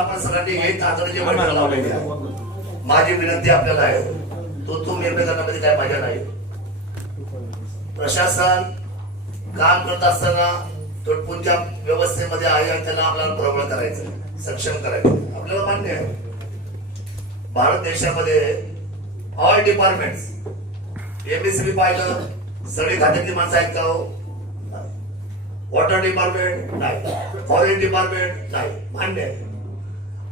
आपण सगळ्यांनी एक तातडीची बैठक लावलेली आहे माझी विनंती आपल्याला आहे. तो तो निर्णय करण्यामध्ये काय मजा नाही. प्रशासन काम करत असताना तुटपुंच्या व्यवस्थेमध्ये आहे आणि त्याला आपल्याला प्रबळ करायचं सक्षम करायचं आपल्याला मान्य आहे. भारत देशामध्ये ऑल डिपार्टमेंट एमएसबी पाहिलं सगळी खात्यातली माणसं आहेत का हो? वॉटर डिपार्टमेंट नाही. फॉरेन डिपार्टमेंट नाही. मान्य आहे.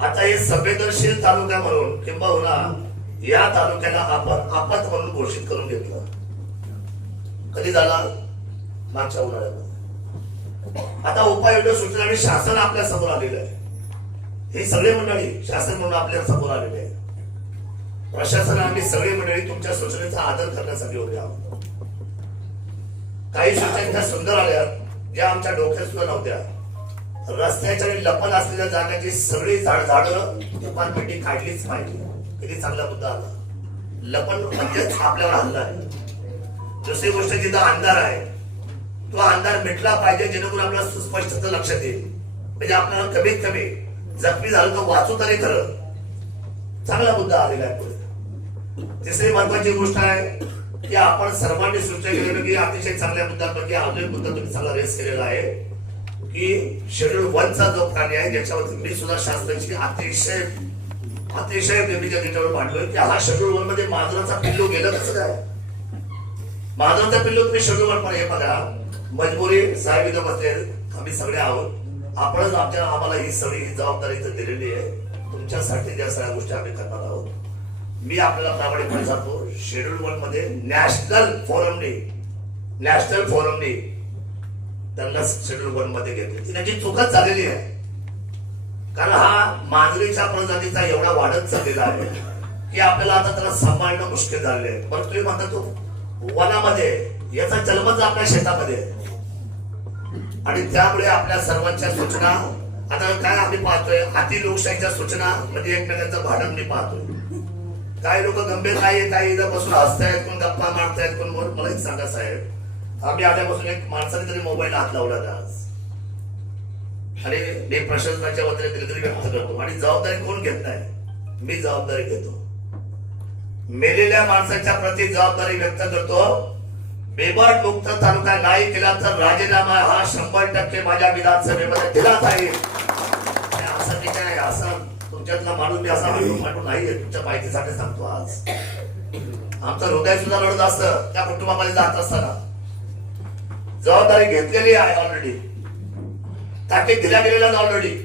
आता हे संवेदनशील तालुका म्हणून किंबहुना या तालुक्याला आपण आपत म्हणून घोषित करून घेतलं. कधी झाला? मागच्या उन्हाळ्यामध्ये आता उपाययोजना सूचना आणि शासन आपल्यासमोर आलेलं आहे. हे सगळे मंडळी शासन म्हणून आपल्यासमोर आलेले आहे प्रशासन आणि सगळी मंडळी तुमच्या सूचनेचा आदर करण्यासाठी उभे आहोत. काही सूचना सुंदर आल्या ज्या आमच्या डोक्यात सुद्धा नव्हत्या. रस्त्याच्या लपन असलेल्या जागाची सगळी झाड झाडं डिपार्टमेंटनी काढलीच पाहिजे. किती चांगला मुद्दा आला. लपन म्हणजेच आपल्यावर हल्ला आहे. दुसरी गोष्ट जिथं अंधार आहे तो अंधार मिटला पाहिजे जेणेकरून आपल्याला सुस्पष्टता लक्षात येईल. म्हणजे आपल्याला कमीत कमी जखमी झालं तर वाचू तरी खरं. चांगला मुद्दा आलेला आहे पुढे. तिसरी महत्वाची गोष्ट आहे की आपण सर्वांनी सृष्टी केलेली अतिशय चांगल्या मुद्द्यांपैकी अजून मुद्दा तुम्ही चांगला रेस केलेला आहे. की शेड्यूल वनचा जो प्राणी आहे ज्याच्यावरती मी सुद्धा शास्त्राची अतिशय अतिशय प्रेमीच्या गीतावर मांडलोय की हा शेड्यूल वनमध्ये मांजराचा पिल्लू गेलं कसं काय? माधवचा पिल्लू तुम्ही शेड्यूल वन हे बघा. मजबुरी साहेब इथं बसले आम्ही सगळे आहोत. आपणच आमच्या आम्हाला ही सगळी ही जबाबदारी इथं दिलेली आहे. तुमच्यासाठी ज्या सगळ्या गोष्टी आम्ही करणार आहोत. मी आपल्याला प्रामाणिकपणे सांगतो शेड्यूल वनमध्ये नॅशनल फोरमने नॅशनल फोरमने त्यांना शेड्यूल वनमध्ये घेतले. ती त्यांची चुकच झालेली आहे. कारण हा मांजरीच्या प्रजातीचा एवढा वाढत चाललेला आहे की आपल्याला आता त्याला सांभाळणं मुश्किल झालेलं आहे. पण तुम्ही म्हणता तो वनामध्ये याचा जन्मच आपल्या शेतामध्ये. आणि त्यामुळे आपल्या सर्वांच्या सूचना आता काय आम्ही पाहतोय? अति लोकशाहीच्या सूचना म्हणजे एकमेकांचं भांडण मी पाहतोय. काही लोक गंभीर नाही काही इथं बसून हसतायत कोण गप्पा मारतायत कोण मला एक सांगा साहेब. आम्ही आल्यापासून एक माणसाने तरी मोबाईल हात लावला होता आज. आणि मी प्रशासनाच्या वतीने दिलगिरी व्यक्त करतो. आणि जबाबदारी कोण घेत नाही? मी जबाबदारी घेतो. मेलेल्या माणसाच्या प्रति जबाबदारी व्यक्त करतो. बेबाट मुक्त तालुका नाही केला तर राजीनामा हा शंभर टक्के माझ्या विधानसभेमध्ये दिलाच आहे असं ठीक आहे असं तुमच्यातला माणूस मी असा माणूस नाहीये. तुमच्या माहितीसाठी सांगतो आज. आमचं हृदय सुद्धा रडत असतं. त्या कुटुंबामध्ये जात असताना. जबाबदारी घेतलेली आहे ऑलरेडी ताकीद दिल्या गेलेल्या ऑलरेडी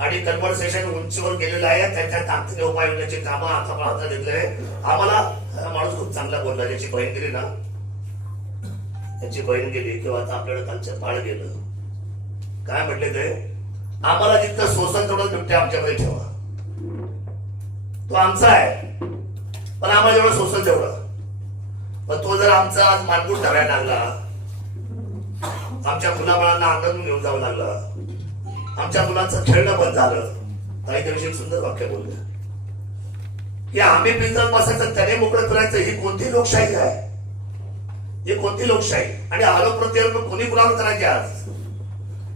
आणि कन्व्हर्सेशन उंचीवर गेलेलं आहे त्यांच्या ताकदीने उपाययोजनाची कामं आता आपण हातात घेतले आम्हाला माणूस खूप चांगला बोलला ज्याची बहीण गेली ना. त्याची बहीण गेली किंवा आता आपल्याकडे कालचं बाळ गेलं. काय म्हटले ते? आम्हाला जितकं सोसन तेवढं बिबट्या आमच्याकडे ठेवा. तो आमचा आहे. पण आम्हाला जेवढं सोसन तेवढं. पण तो जर आमचा आज मानपूर धरायला लागला आमच्या मुलाबाळांना अंगातून घेऊन जावं लागलं आमच्या मुलांचं खेळणं बंद झालं काही सुंदर वाक्य बोलले. की आम्ही पिंजर बसायचं त्याने मोकळं करायचं ही कोणती लोकशाही आहे? ही कोणती लोकशाही? आणि आरोप प्रत्यारोप कोणी कुणावर करायचे आज?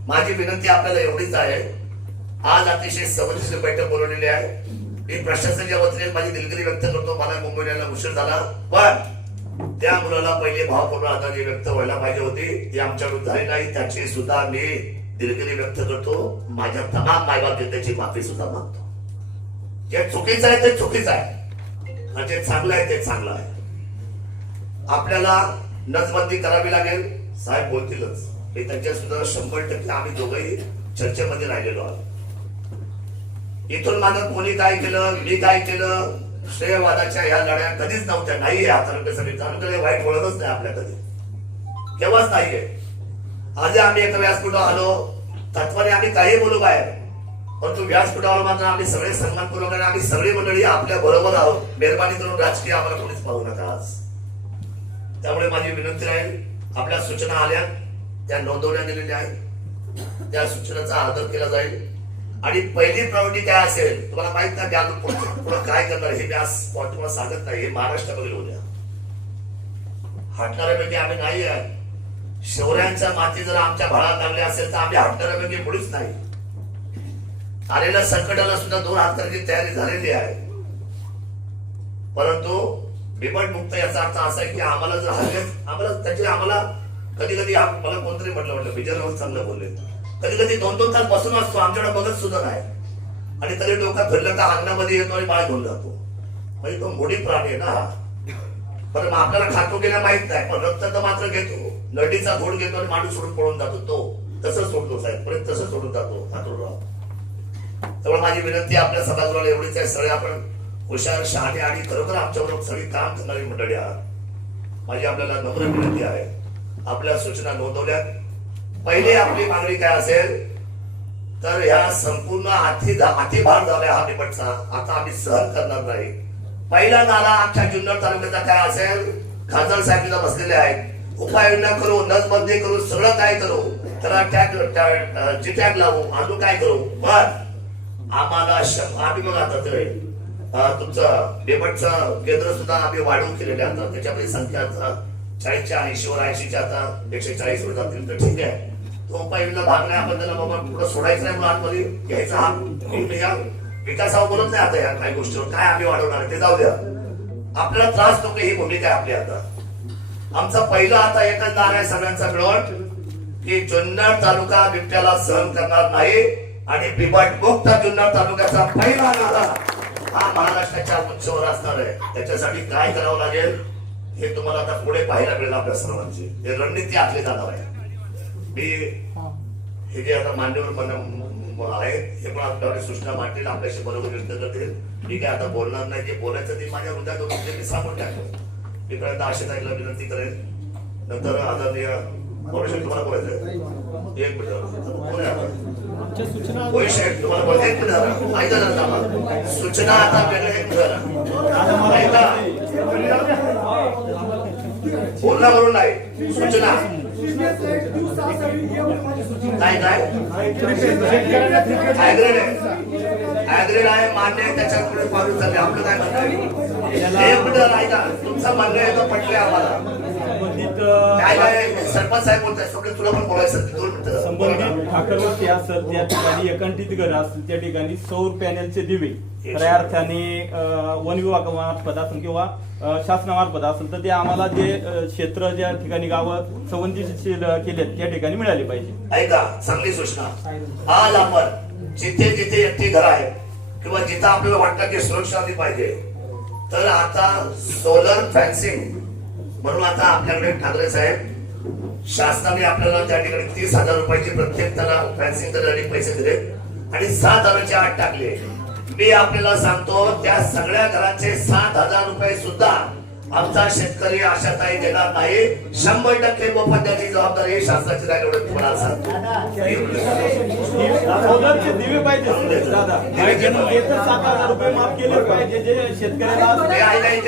माझी विनंती आपल्याला एवढीच आहे. आज अतिशय सवतीची बैठक बोलवलेली आहे. मी प्रशासनाच्या वतीने माझी दिलगिरी व्यक्त करतो. मला मुंबईला यायला उशीर झाला. पण त्या मुलाला पहिले भावपूर्ण आदरणी व्यक्त व्हायला पाहिजे होते ते आमच्याकडून झाले नाही. त्याची सुद्धा मी दिलगिरी व्यक्त करतो. माझ्या तमाम मायबाप त्याची माफी सुद्धा मागतो. जे चुकीचं आहे ते चुकीचं आहे. आणि जे चांगलं आहे ते चांगलं आहे. आपल्याला नसबंदी करावी लागेल. साहेब बोलतीलच. हे त्यांच्या सुद्धा शंभर टक्के आम्ही दोघंही चर्चेमध्ये राहिलेलो आहोत. इथून माझं कोणी काय केलं मी काय केलं श्रेयवादाच्या ह्या लढ्या कधीच नव्हत्या. नाही या तालुक्यासाठी तालुक्याला वाईट बोलतच नाही आपल्या कधी. केव्हाच नाहीये आज आम्ही एका व्यासपीठावर आलो. तत्वाने आम्ही काही बोलू काय परंतु व्यासपीठावर मात्र आम्ही सगळे सन्मानपूर्वक आणि आम्ही सगळी मंडळी आपल्या बरोबर आहोत. मेहरबानी करून राजकीय आम्हाला कोणीच पाहू नका आज. त्यामुळे माझी विनंती राहील आपल्या सूचना आल्या. त्या नोंदवल्या गेलेल्या आहेत. त्या सूचनांचा आदर केला जाईल. आणि पहिली प्रायोरिटी काय असेल? तुम्हाला माहीत नाही की अजून पुढचं- पुढे काय करणार हे मी आज तुम्हाला सांगत नाही. हे महाराष्ट्रामध्ये उद्या हटणाऱ्यापैकी आम्ही नाही आहे. शौर्यांच्या माती जर आमच्या भाळात लागली असेल तर आम्ही हटणाऱ्यापैकी मुळीच नाही. आलेल्या संकटाला सुद्धा दोन हात करण्याची तयारी झालेली आहे. परंतु बिबट मुक्त याचा अर्थ असा आहे की आम्हाला जर हल्ले आम्हाला त्याचे आम्हाला कधी कधी मला कोणतरी म्हटलं म्हटलं विजय राऊत चांगलं बोलले. कधी कधी दोन दोन तास बसून असतो आमच्याकडे बघत सुद्धा नाही. आणि तरी डोका फिरलं तर अंगणामध्ये येतो आणि बाळ घेऊन जातो. म्हणजे तो मोठी प्राणी आहे ना. हा. पण मग आपल्याला खातो गेला माहीत नाही पण रक्त तर मात्र घेतो. लढीचा घोड घेतो आणि माणूस सोडून पळून जातो तो. तसंच सोडतो साहेब परत तसंच सोडून जातो हातूरराव त्यामुळे माझी विनंती आपल्या सभागृहाला एवढीच आहे. सगळे आपण हुशार शहाणे आणि खरोखर आमच्याबरोबर सगळी काम करणारी मंडळी आहात. माझी आपल्याला नम्र विनंती आहे. आपल्या सूचना नोंदवल्या पहिली आपली मागणी काय असेल तर ह्या संपूर्ण हाती हातीभार झाला हा निपटचा आता आम्ही सहन करणार नाही. पहिला नाला आमच्या जुन्नर तालुक्याचा काय असेल खासदार साहेब बसलेले आहेत. उपाययोजना करू नसबंदी करू सगळं काय करू त्याला टॅग जी टॅग लावू अजून काय करू? पण आम्हाला आम्ही मग आता ते तुमचं बेबटचं केंद्र सुद्धा आम्ही वाढवून केलेले आता त्याच्यामध्ये संख्या आता चाळीसच्या ऐंशीवर ऐंशीच्या आता एकशे चाळीस वर जातील तर ठीक आहे. तो उपाययोजना भाग नाही बाबा पुढे सोडायचं नाही म्हणून घ्यायचा हा निर्णय या विकासावर बोलत नाही आता या काही गोष्टीवर. काय आम्ही वाढवणार ते जाऊ द्या. आपल्याला त्रास नको ही भूमिका आहे आपली आता. आमचा पहिला आता एकच दार आहे सगळ्यांचा मिळवून की जुन्नर तालुका बिबट्याला सहन करणार नाही आणि बिबट मुक्त जुन्नर तालुक्याचा पहिला नारा हा महाराष्ट्राच्या उंचीवर असणार आहे. त्याच्यासाठी काय करावं लागेल हे तुम्हाला आता पुढे पाहायला मिळेल आपल्या सर्वांची. हे रणनीती आखली जाणार आहे. मी हे जे आता मान्यवर मन- आहेत हे पण आपल्याकडे सूचना मांडतील आपल्याशी बरोबर युद्ध करतील. मी काय आता बोलणार नाही जे बोलायचं ते माझ्या हृदयात करून ते मी सांगून टाकतो. मी पर्यंत आशेताईला विनंती करेन. नंतर आदरणीय मोरेश्वर तुम्हाला बोलायचं एक मिनिट. कोण तुम्हाला बोलायचं एक मिनिट ऐका सूचना आता वेगळ्या एक मिनिट. ऐका. बोलणं नाही. सूचना. काय काय ऍग्रेड आहे. ऍग्रेड आहे मान्य आहे त्याच्यात पुढे पाऊल चालले आपलं काय म्हणणं आहे? एक मिनिट ऐका तुमचं म्हणणं आहे तो पटले आम्हाला. काय सरपंच साहेब बोलताय सोडले तुला पण बोलायचं. दोन मिनिटं. बोला असेल त्या ठिकाणी एकांटित घर असतील त्या ठिकाणी सौर पॅनलचे दिवे खऱ्या अर्थाने अ, वन विभागामार्फत असेल किंवा शासनामार्फत असेल तर ते आम्हाला जे क्षेत्र ज्या ठिकाणी गावं संबंधित केलेत त्या ठिकाणी मिळाले पाहिजे. ऐका चांगली सूचना. आज आपण जिथे जिथे एकटी घर आहे किंवा जिथं आपल्याला वाटतं की सुरक्षा आली पाहिजे तर आता सोलर फॅन्सिंग म्हणून आता आपल्याकडे ठाकरे साहेब शासनाने आपल्याला त्या ठिकाणी तीस हजार रुपयाचे प्रत्येक त्याला फॅन्सिंग करण्यासाठी पैसे दिले. आणि सात हजाराची आठ टाकले. मी आपल्याला सांगतो त्या सगळ्या घरांचे सात हजार रुपये सुद्धा आमचा शेतकरी आशाताई देणार नाही. शंभर टक्के मोफत द्यायची जबाबदारी शासनाची राहील एवढं तुम्हाला सांगतो दिवे पाहिजे दादा. हजार रुपये माफ केले पाहिजे जे शेतकऱ्याला हे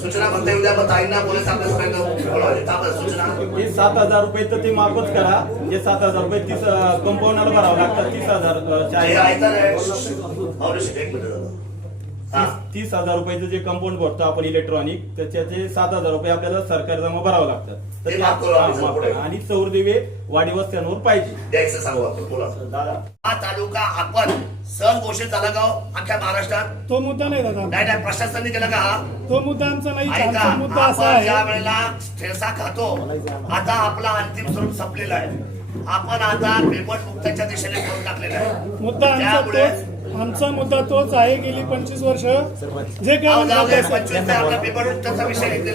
सूचना म्हणता येऊ द्या मग ताईंना बोलायच आपल्या सगळ्यांना सूचना. हे सात हजार रुपये तर ते माफच करा. जे सात हजार रुपये तीस कंपाऊंडला भरावं लागतात तीस हजार हे ऐका एक मिनिट. हा. तीस- हजार रुपयाचं जे कंपाऊंड भरतो आपण इलेक्ट्रॉनिक त्याच्याचे सात हजार रुपये आपल्याला सरकार जमा भरावं लागतात तर ते ते- माफ करू आम्ही हा, सर माफ पुढे. करा. आणि सौर दिवे वाडी वस्त्यांवर पाहिजे. द्यायचं सांगू आपण बोला. दादा. हा तालुका आपण सहज घोषित झाला का हो? अख्ख्या महाराष्ट्रात? तो मुद्दा नाही दादा. नाही नाही प्रशासनाने केलं का हा? तो मुद्दा आमचा नाही ऐका आमचा मुद्दा असा आपण ज्या आहे वेळेला ठेसा खातो आता आपला अंतिम स्वरूप संपलेला आहे. आपण आता बेपट मुक्ताच्या दिशेने करून टाकलेला आहे. मुद्दा आमचा त्यामुळे तोच. आमचा मुद्दा तोच आहे गेली पंचवीस वर्ष. जे काम बेपट मुक्ताचा विषय